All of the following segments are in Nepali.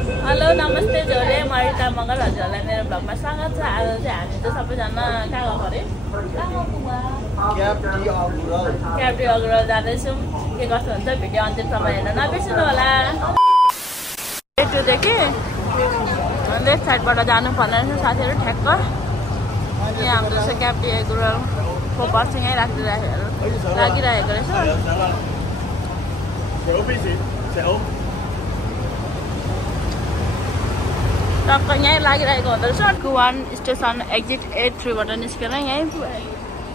हेलो नमस्ते झोले मरिता मगर हजुरलाई मेरो भ्लगमा स्वागत छ। आज चाहिँ हामी चाहिँ सबैजना कहाँ गएको अरे क्याप्टी अग्रवाल जाँदैछौँ। के कस्तो हुन्छ भिडियो अन्तिमसम्म हेर्न नबिर्सनु होला। देखि लेफ्ट साइडबाट जानु पर्ने रहेछ साथीहरू ठ्याक्क। यहाँ हाम्रो चाहिँ क्याप्टी अग्रवालको बस यहीँ लागिरहेको रहेछ। टक्क यहीँ लागिरहेको हुँदो रहेछ। 1 स्टेसन एक्जिट 83बाट निस्केर यहीँ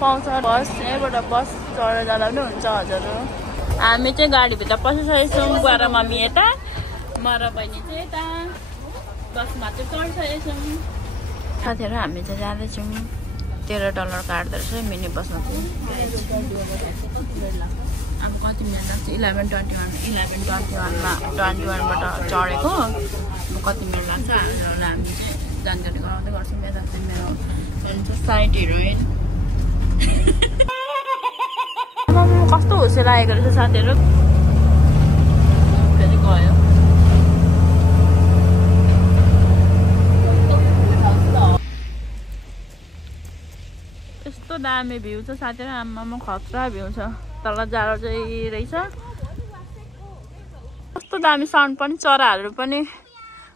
पाउँछ बस। यहीँबाट बस चढेर जाँदा पनि हुन्छ हजुर। हामी चाहिँ गाडीभित्र पसिसकेको छौँ। बुवा र मम्मी यता, म र बहिनी चाहिँ यता बसमा चाहिँ चढिसकेको छौँ। साथीहरू हामी चाहिँ जाँदैछौँ। $13 काट्दो रहेछ मिनी बसमा चाहिँ। अब कति मिनट लाग्छ? 11:21बाट चढेको। कति मिनट लाग्छ हजुरहरूलाई हामी चाहिँ जानकारी गराउँदै गर्छौँ। यता चाहिँ मेरो साइड हिरोइन कस्तो हुसे लागेको रहेछ साथीहरू। फेरि गयो। यस्तो दामी भ्यू छ साथीहरू। आमामा खतरा भ्यू छ। तल जाडो चाहिँ रहेछ। कस्तो दामी साउन्ड पनि, चराहरू पनि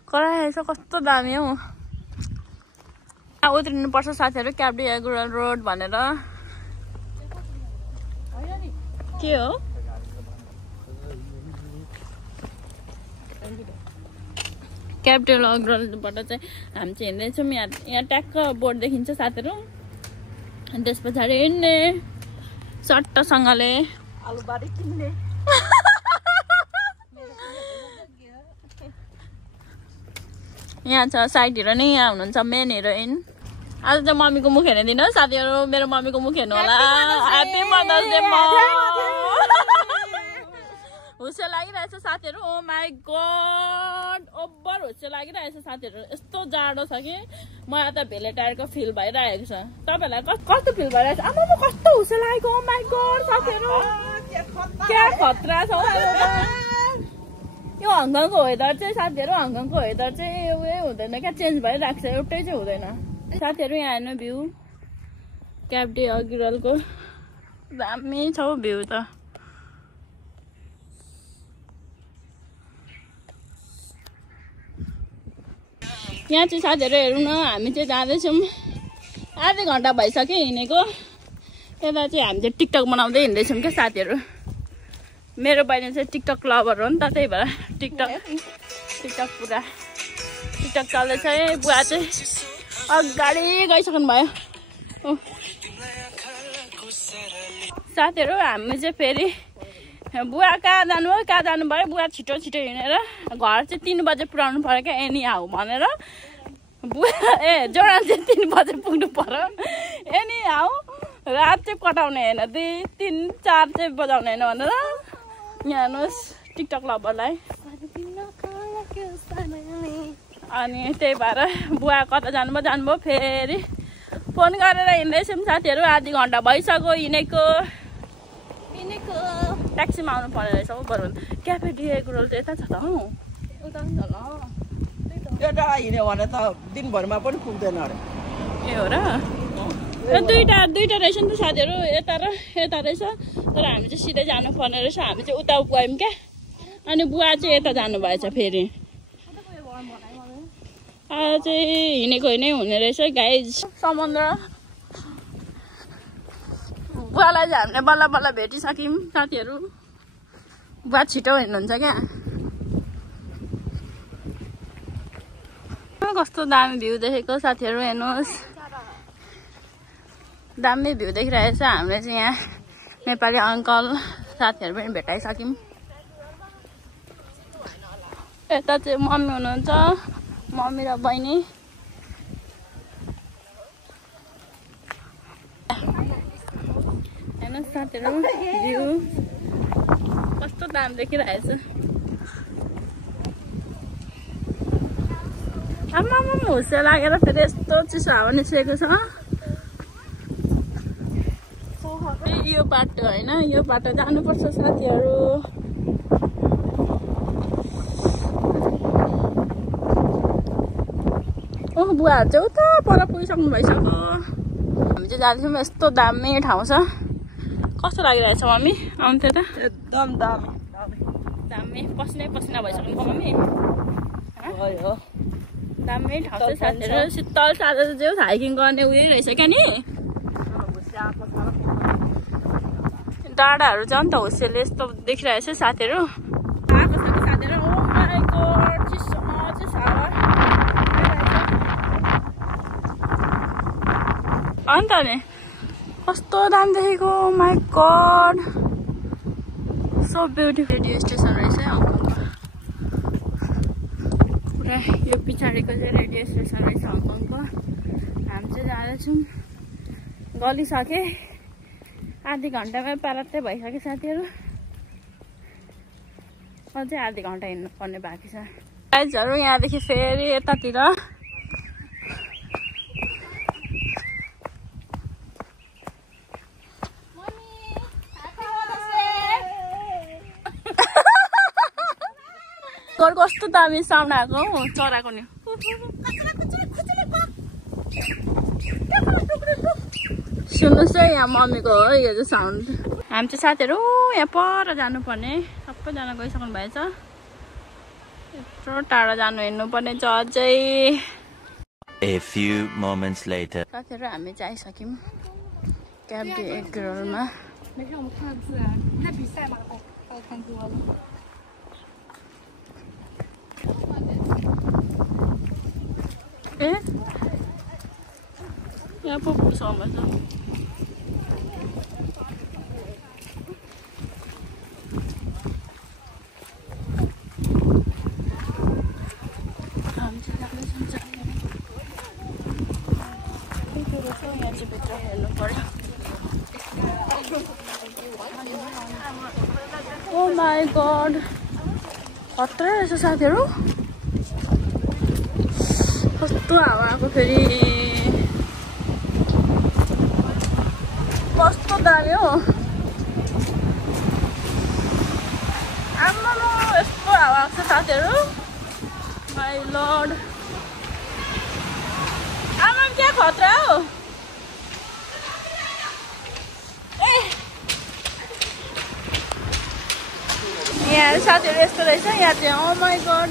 कराइरहेछ। कस्तो दामी हौ। उत्रिनु पर्छ साथीहरू क्याप्टी अग्रवाल रोड भनेर। के हो क्याप्टी अग्रवालबाट चाहिँ हामी चाहिँ हिँड्दैछौँ। यहाँ ट्याक्क बोर्ड देखिन्छ साथीहरू। अनि त्यस पछाडि हिँड्ने सट्टसँगले आलुबारी किन्ने। यहाँ छ साइड हिरोइन। यहाँ हुनुहुन्छ मेन हिरोइन। आज चाहिँ मम्मीको मुख हेर्दिन साथीहरू। मेरो मम्मीको मुख हेर्नु होला। Happy mothers day. हुसे लागिरहेछ साथीहरू। ओ माई गड ओभर हुसे लागिरहेछ साथीहरू। यस्तो जाडो छ कि मलाई त भेले टायरको फिल भइरहेको छ। तपाईँहरूलाई कस्तो फिल भइरहेछ? आमामा कस्तो हुसे लागेको। ओ माई गड साथीहरू क्या खतरा छ। यो हङकङको वेदर चाहिँ साथीहरू, हङकङको वेदर चाहिँ उयो हुँदैन क्या, चेन्ज भइरहेको छ। एउटै चाहिँ हुँदैन साथीहरू। यहाँ हेर्नु भ्यू क्याप्टी अग्रवालको दामी छ हौ भ्यू त। यहाँ चाहिँ साथीहरू हेरौँ न। हामी चाहिँ जाँदैछौँ। आधी घन्टा भइसक्यो हिँडेको। यता चाहिँ हामी चाहिँ टिकटक बनाउँदै हिँड्दैछौँ क्या साथीहरू। मेरो बहिनी चाहिँ टिकटक लभर हो नि त, त्यही भएर टिकटक पुरा टिकटक चल्दैछ। बुवा चाहिँ अगाडि गइसक्नु भयो साथीहरू। हामी चाहिँ फेरि बुवा कहाँ जानुभयो। बुवा छिटो हिँडेर घर चाहिँ 3 बजे पुऱ्याउनु पर्यो क्या। एनी हाउ भनेर बुवा जोडान चाहिँ 3 बजे पुग्नु पर्यो। एनी हाउ रात चाहिँ कटाउने होइन, 2-3-4 चाहिँ बजाउने होइन भनेर। यहाँ हेर्नुहोस् टिकटक लभरलाई। अनि त्यही भएर बुवा कता जानुभयो। फेरि फोन गरेर हिँड्दैछौँ साथीहरू। आधी घन्टा भइसक्यो हिँडेको। ट्याक्सीमा आउनु पर्ने रहेछ हौ बरु। क्याप्टी अग्रवाल चाहिँ यता छ त हौ। एउटा हिँड्यो भने त दिनभरिमा पनि पुग्दैन अरे। ए हो र? दुईटा रहेछ नि त साथीहरू। यता र यता रहेछ। तर हामी चाहिँ सिधै जानुपर्ने रहेछ। हामी चाहिँ उता गयौँ क्या। अनि बुवा चाहिँ यता जानुभएछ फेरि। आज चाहिँ हिँडेको हुने रहेछ गाइज। समुद्र बुवालाई चाहिँ हामीले बल्ल बल्ल भेटिसक्यौँ साथीहरू। बुवा छिटो हिँड्नुहुन्छ क्या। कस्तो दामी भ्यू देखेको साथीहरू हेर्नुहोस्। दामी भ्यू देखिरहेछ। हामीले चाहिँ यहाँ नेपाली अङ्कल साथीहरू पनि भेटाइसक्यौँ। यता चाहिँ मम्मी हुनुहुन्छ, मम्मी र बहिनी। हेर्नुहोस् साथीहरू भ्यू कस्तो दामी देखिरहेछ। आमामा हुसे लागेर फेरि यस्तो चिसो हावा निस्केको छ। यो बाटो होइन, यो बाटो जानुपर्छ साथीहरू। ओहो बुवाहरू चाहिँ उता पर पुगिसक्नु भइसक्यो। हामी चाहिँ जाँदैछौँ। यस्तो दामी ठाउँ छ। कस्तो लागिरहेछ मम्मी आउँथ्यो त? एकदम दामी दामी पसिनै पसिना भइसक्नु मम्मी। हो दामी ठाउँ छ साथीहरू। शीतल साझा चाहिँ हाइकिङ गर्ने उयो रहेछ क्या नि। डाँडाहरू छ नि त होस्टेलले यस्तो देखिरहेछ साथीहरू। आएको छ कि साथीहरू। ओ माई गॉड चिसो हावा अन्त नि कस्तो दामी देखेको। My God so beautiful. Radio station रहेछ हङकङको। पुरा यो पछाडिको चाहिँ रेडियो स्टेसन रहेछ हङकङको। हामी चाहिँ जाँदैछौँ। गलिसके आधी घन्टामै पारात्तै भइसक्यो साथीहरू। अझै आधी घन्टा हिँड्नु पर्ने बाँकी छ। गाइजहरू यहाँदेखि फेरि यतातिर कस्तो दामी साउन्ड आएको हौ चराको नि। सुन्नुहोस् है यहाँ मम्मीको हो यो चाहिँ साउन्ड। हामी चाहिँ साथीहरू यहाँ पर जानुपर्ने। सबैजना गइसक्नु भएछ। यत्रो टाढा जानु हिँड्नुपर्ने छ अझै। A few moments later. साथीहरू हामी चाहिँ आइसक्यौँ क्याब्डी एग रोलमा। ए यहाँ पो पुग्छौँ छ। यहाँ चाहिँ भित्र हेर्नु पर्यो। ओ माई गॉड खतरा रहेछ साथीहरू। कस्तो हावा आएको फेरि। कस्तो दामी हो। आम्मामा यस्तो हावा आएको छ साथीहरू। माई लर्ड आमा क्या खतरा हो। यहाँ साथीहरू यस्तो रहेछ। यहाँ चाहिँ ओ माई गॉड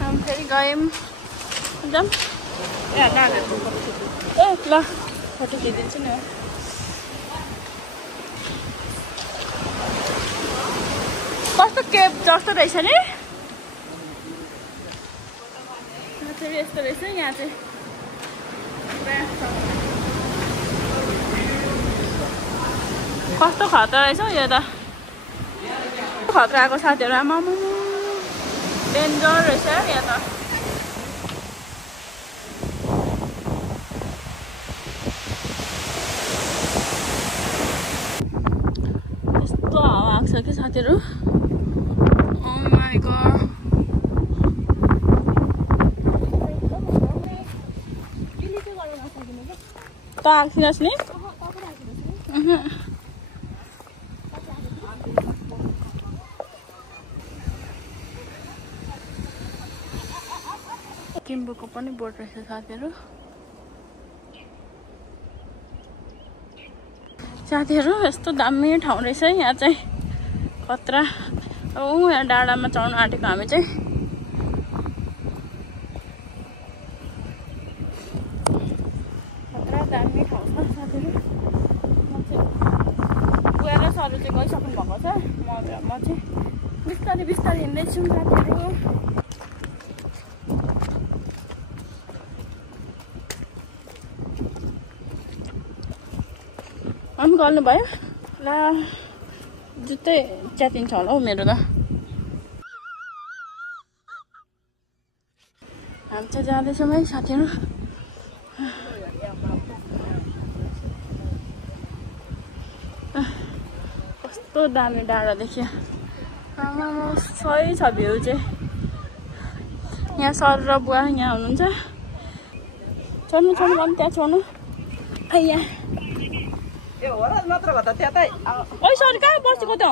हामी फेरि गयौँ जाऊँ। ए ल फोटो खिचिदिन्छु नि। कस्तो केप जस्तो रहेछ नि। फेरि यस्तो रहेछ यहाँ चाहिँ। कस्तो खतरा रहेछ यो त। खतरा आएको साथीहरू। आमा डेन्जर रहेछ यहाँ त। यस्तो हावा आएको छ कि साथीहरू। ओ माई गॉड त आखिनुहोस् नि। किम्बुको पनि बोट रहेछ साथीहरू। साथीहरू यस्तो दामी ठाउँ रहेछ यहाँ चाहिँ खतरा। अब यहाँ डाँडामा चढ्नु आँटेको हामी चाहिँ। खतरा दामी ठाउँ छ साथीहरू। बुवा र सरू चाहिँ गइसक्नु भएको छ। म चाहिँ बिस्तारै बिस्तारै हिँड्दैछु साथीहरू। अनि गर्नुभयो ला जुत्तै च्यातिन्छ होला हौ मेरो त। हामी चाहिँ जाँदैछौँ है साथीहरू। कस्तो दामी डाँडा देखियो। सही छ भ्यू चाहिँ। यहाँ सर र बुवा यहाँ हुनुहुन्छ। चढ्नु चढ्नु भने त्यहाँ छोड्नु। यहाँ ओइ सर कहाँ बसेको त?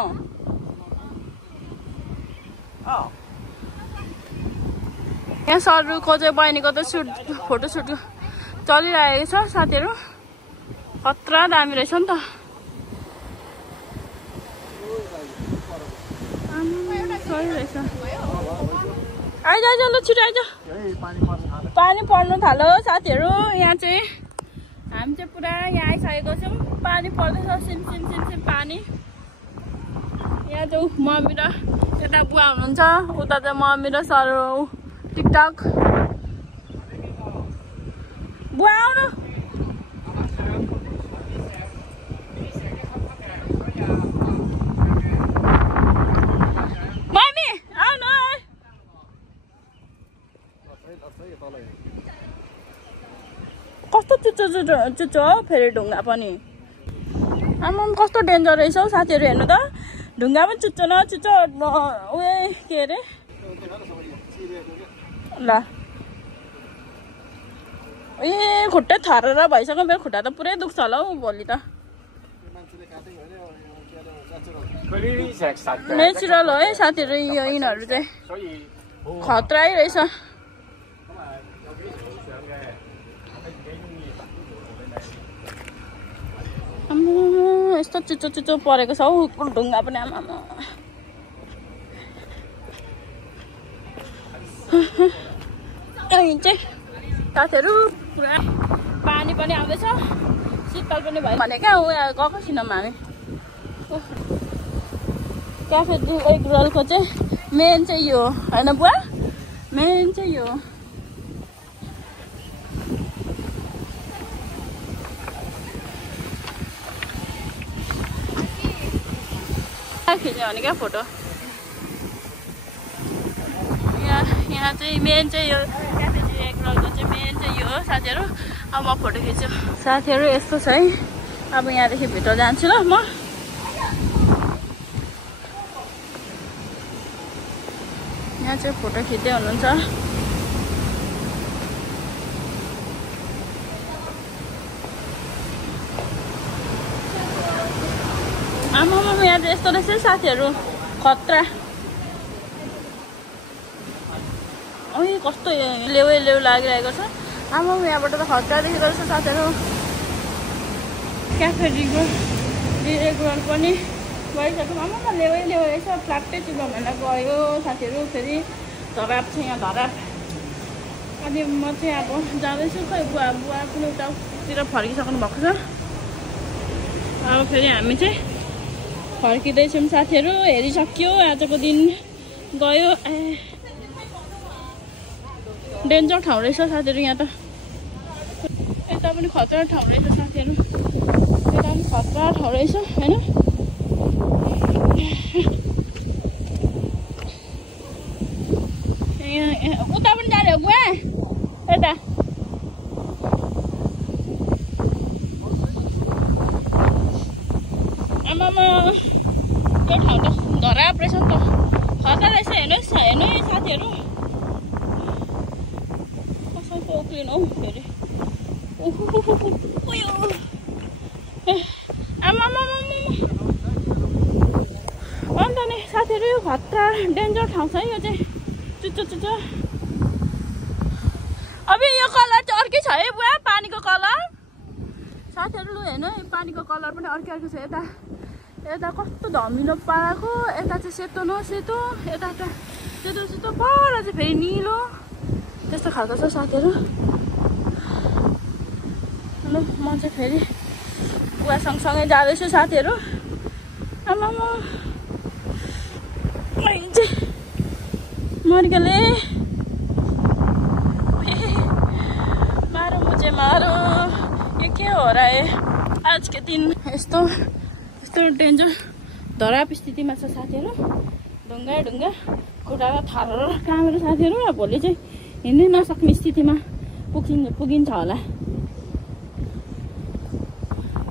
यहाँ सरको चाहिँ बहिनीको त फोटो सुट चलिरहेको छ साथीहरू खतरा दामी रहेछ नि त आइज आइज ल छिटो आइज पानी पर्नु थाल्यो साथीहरू यहाँ चाहिँ हामी चाहिँ पुरा यहाँ आइसकेको छौँ पानी पर्दैछ सिम सिम सिम सिम पानी यहाँ चाहिँ मम्मी र यता बुवा हुनुहुन्छ उता चाहिँ मम्मी र सर टिकटक बुवा आउनु मम्मी आउनु कस्तो चुच्चो हो फेरि ढुङ्गा पनि आमा कस्तो डेन्जर रहेछ हौ साथीहरू हेर्नु त ढुङ्गा पनि चुच्चो न चुच्चो उयो के अरे ल ए खुट्टै थरेर भइसक्यो मेरो खुट्टा त पुरै दुख्छ होला हौ भोलि त नेचुरल हो है साथीहरू यिनीहरू चाहिँ खतरै रहेछ यस्तो चुच्चो चुच्चो परेको छ हौ ढुङ्गा पनि आमा चाहिँ साथीहरू पुरा पानी पनि आउँदैछ शीतल पनि भयो भने क्या उयो गएको छैनौँ हामी क्याफे एक रोलको चाहिँ मेन चाहिँ यो होइन बुवा मेन चाहिँ यो खिच्यो भने क्या फोटो यहाँ चाहिँ मेन चाहिँ यो क्याफे एक रोलको चाहिँ मेन चाहिँ यो हो साथीहरू अब म फोटो खिच्छु साथीहरू यस्तो छ है अब यहाँदेखि भित्र जान्छु ल म यहाँ चाहिँ फोटो खिच्दै हुनुहुन्छ आमामा यहाँ चाहिँ यस्तो रहेछ साथीहरू खतरा ओइ कस्तो लेउ लागिरहेको छ आमामा यहाँबाट त खतरा देखेको रहेछ साथीहरू क्याफे रेगुलर पनि गइसक्यो आमामा लेउ रहेछ फ्ल्याटै चुल्लो भनेर गयो साथीहरू फेरि धराप छ यहाँ धराप अनि म चाहिँ अब जाँदैछु खै बुवा पनि उतातिर फर्किसक्नु भएको छ अब फेरि हामी चाहिँ फर्किँदैछौँ साथीहरू हेरिसक्यो आजको दिन गयो डेन्जर ठाउँ रहेछ साथीहरू यहाँ त यता पनि खतरा ठाउँ रहेछ साथीहरू यता पनि खतरा ठाउँ रहेछ होइन उता पनि जाने हो बुवा यता आमामा यो ठाउँ त धराप रहेछ नि त खतरा रहेछ हेर्नुहोस् हेर्नु है साथीहरू कसैको उक्लिनु हौ फेरि उयो आमामा अन्त नि साथीहरू यो खतरा डेन्जर ठाउँ छ है यो चाहिँ चुच्चो अब यो कलर चाहिँ अर्कै छ है बुवा पानीको कलर साथीहरू लु हेर्नु पानीको कलर पनि अर्कै छ यता कस्तो धमिलो पाराको यता चाहिँ सेतो न सेतो यता त सेतो पर चाहिँ फेरि निलो त्यस्तो खालको छ साथीहरू ल म चाहिँ फेरि बुवा सँगसँगै जाँदैछु साथीहरू आमामा चाहिँ मर्केले मारो मुझे मारो ये के हो रहा है आज के दिन यस्तो डेन्जर धराप स्थितिमा छ साथीहरू ढुङ्गा खुट्टामा थारेर कामेर साथीहरू भोलि चाहिँ हिँड्नै नसक्ने स्थितिमा पुगिन्छ होला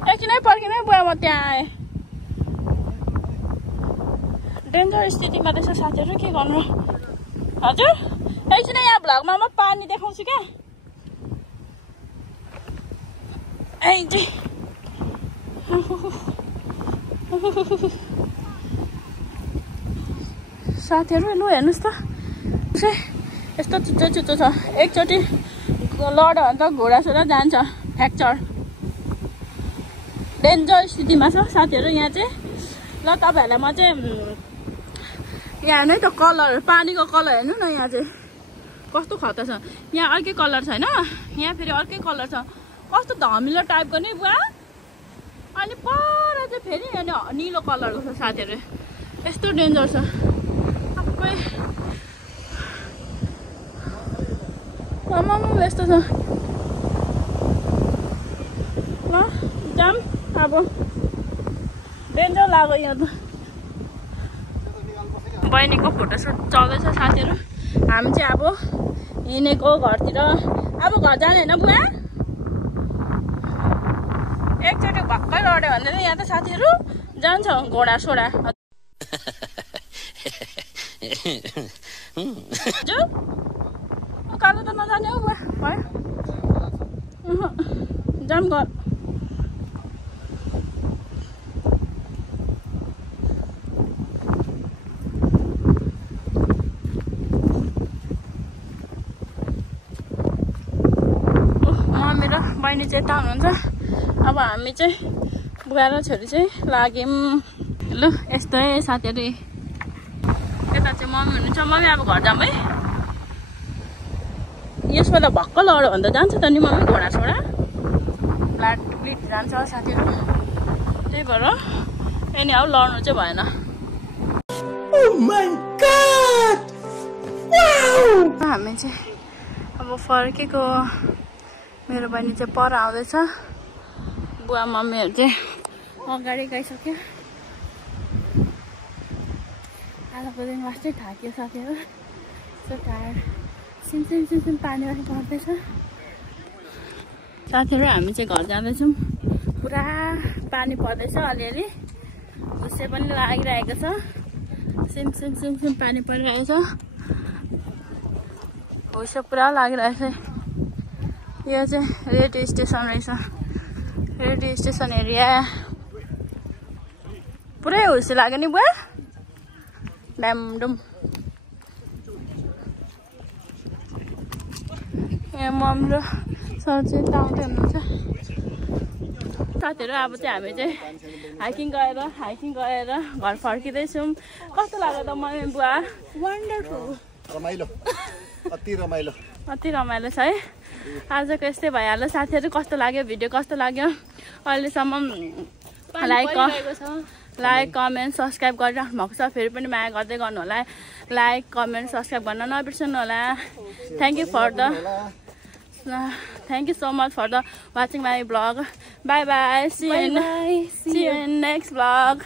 एकछिनै पर्खिनै बुवा म त्यहाँ आएँ डेन्जर स्थितिमा रहेछ साथीहरू के गर्नु हजुर एकछिनै यहाँ भ्लगमा म पानी देखाउँछु क्या साथीहरू लु हेर्नुहोस् त यस्तो चुच्चो छ एकचोटि लड्यो भने त घोडासोडा जान्छ फ्र्याक्चर डेन्जर स्थितिमा छ साथीहरू यहाँ चाहिँ ल तपाईहरुलाई म चाहिँ यहाँ नै त कलर पानीको कलर हेर्नु न यहाँ चाहिँ कस्तो खतरा छ यहाँ अर्कै कलर छैन यहाँ फेरि अर्कै कलर छ कस्तो धमिलो टाइपको नि बुवा अनि पर चाहिँ फेरि अनि निलो कलरको छ साथीहरू यस्तो डेन्जर छ सबै आमाम यस्तो छ ल जाम अब डेन्जर लाग्यो यहाँ त बहिनीको फोटोसुट चल्दैछ साथीहरू हामी चाहिँ अब हिँडेको घरतिर अब घर जाने होइन बुवा एकचोटि भक्कै लड्यो भने त यहाँ त साथीहरू जान्छ घोडा सोडा कालो त नजाने हौ बुवा भयो जाम घर बहिनी चाहिँ यता हुनुहुन्छ अब हामी चाहिँ बुवा र छोरी चाहिँ लाग्यौँ ल यस्तै साथीहरू यता चाहिँ मम्मी हुनुहुन्छ मम्मी अब घर जाऊँ है यसमा त भक्क लड्यो भने त जान्छ त नि मम्मी घोडा छोडा ब्लाड ब्लिड जान्छ साथीहरू त्यही भएर एनी हाउ लड्नु चाहिँ भएन हामी चाहिँ अब फर्केको मेरो बहिनी चाहिँ पर आउँदैछ बुवा मम्मीहरू चाहिँ अगाडि गइसक्यो आजको दिन वास्तै थाक्यो साथीहरू सो टायर्ड सिमसिम पानी पनि पर्दैछ साथीहरू हामी चाहिँ घर जाँदैछौँ पुरा पानी पर्दैछ अलिअलि हुस्से पनि लागिरहेको छ सिम पानी परिरहेको छ हुस्से पुरा लागिरहेको छ यो चाहिँ रेडियो स्टेसन रहेछ रेडियो स्टेसन एरिया पुरै हुस्से लाग्यो नि बुवा ड्यामडुम यहाँ मम्मी र सर चाहिँ ताउँदै हुनुहुन्छ साथीहरू अब चाहिँ हामी चाहिँ हाइकिङ गएर घर फर्किँदैछौँ कस्तो लाग्यो त मम्मी बुवा वन्डरफुल अति रमाइलो छ है आजको यस्तै भइहाल्यो साथीहरू कस्तो लाग्यो भिडियो कस्तो लाग्यो अहिलेसम्म लाइक कमेन्ट सब्सक्राइब गरिराख्नु भएको छ फेरि पनि माया गर्दै गर्नु होला लाइक कमेन्ट सब्सक्राइब गर्न नबिर्सनु होला thank you so much for the watching my vlog. Bye bye. See you in next vlog.